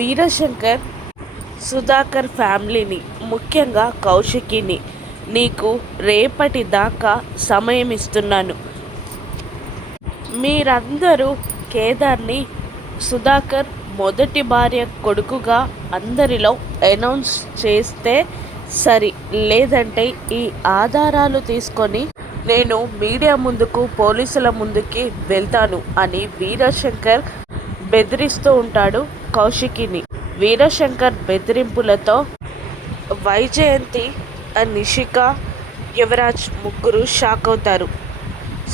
వీరశంకర్ సుధాకర్ ఫ్యామిలీని, ముఖ్యంగా కౌశికిని నీకు రేపటి దాకా సమయం ఇస్తున్నాను. మీరందరూ కేదార్ని సుధాకర్ మొదటి భార్య కొడుకుగా అందరిలో అనౌన్స్ చేస్తే సరి, లేదంటే ఈ ఆధారాలు తీసుకొని నేను మీడియా ముందుకు, పోలీసుల ముందుకి వెళ్తాను అని వీరశంకర్ బెదిరిస్తూ ఉంటాడు కౌశికిని. వీరశంకర్ బెదిరింపులతో వైజయంతి, నిషిక, యువరాజ్ ముగ్గురు షాక్ అవుతారు.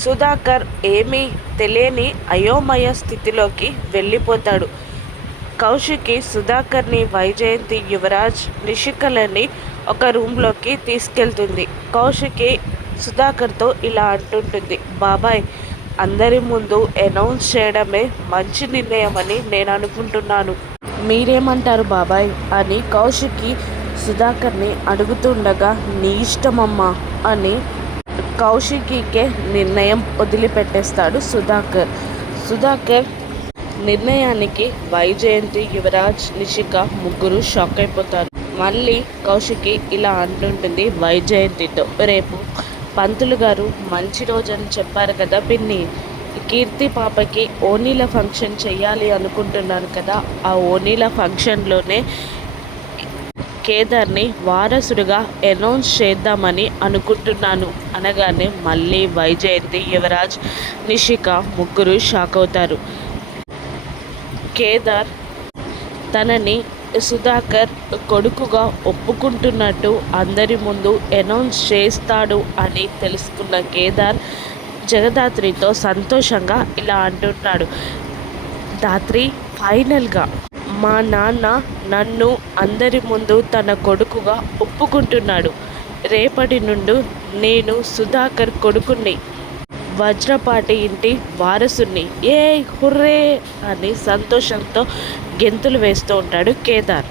సుధాకర్ ఏమీ తెలియని అయోమయ స్థితిలోకి వెళ్ళిపోతాడు. కౌశికి సుధాకర్ని, వైజయంతి, యువరాజ్, నిషికలని ఒక రూమ్లోకి తీసుకెళ్తుంది. కౌశికి సుధాకర్తో ఇలా అంటుంటుంది, బాబాయ్, అందరి ముందు అనౌన్స్ చేయడమే మంచి నిర్ణయం అని నేను అనుకుంటున్నాను. మీరేమంటారు బాబాయ్ అని కౌశికి సుధాకర్ని అడుగుతుండగా, నీ ఇష్టమమ్మా అని కౌశికికే నిర్ణయం వదిలిపెట్టేస్తాడు సుధాకర్. సుధాకర్ నిర్ణయానికి వైజయంతి, యువరాజ్, నిషిక ముగ్గురు షాక్ అయిపోతారు. మళ్ళీ కౌశికి ఇలా అంటుంటుంది వైజయంతితో, రేపు పంతులు గారు మంచి రోజు అని చెప్పారు కదా పిన్ని, కీర్తి పాపకి ఓనీల ఫంక్షన్ చెయ్యాలి అనుకుంటున్నాను కదా, ఆ ఓనీల ఫంక్షన్లోనే కేదార్ని వారసుడిగా అనౌన్స్ చేద్దామని అనుకుంటున్నాను అనగానే మళ్ళీ వైజయంతి, యువరాజ్, నిషిక ముగ్గురు షాక్ అవుతారు. కేదార్ తనని సుధాకర్ కొడుకుగా ఒప్పుకుంటున్నట్టు అందరి ముందు అనౌన్స్ చేస్తాడు అని తెలుసుకున్న కేదార్ జగదాత్రితో సంతోషంగా ఇలా అంటున్నాడు, దాత్రి, ఫైనల్గా మా నాన్న నన్ను అందరి ముందు తన కొడుకుగా ఒప్పుకుంటున్నాడు. రేపటి నుండి నేను సుధాకర్ కొడుకుని, వజ్రపాటి ఇంటి వారసుని. ఏ హుర్రే అని సంతోషంతో గెంతులు వేస్తూ ఉంటాడు కేదార్.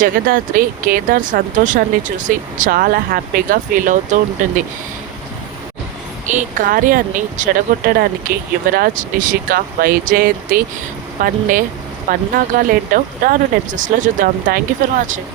జగదాత్రి కేదార్ సంతోషాన్ని చూసి చాలా హ్యాపీగా ఫీల్ అవుతూ ఉంటుంది. ఈ కార్యాన్ని చెడగొట్టడానికి యువరాజ్, నిషిక, వైజయంతి పన్నే పన్నాగాలేంటో రాను ఎపిసోడ్స్లో చూద్దాం. Thank you for watching.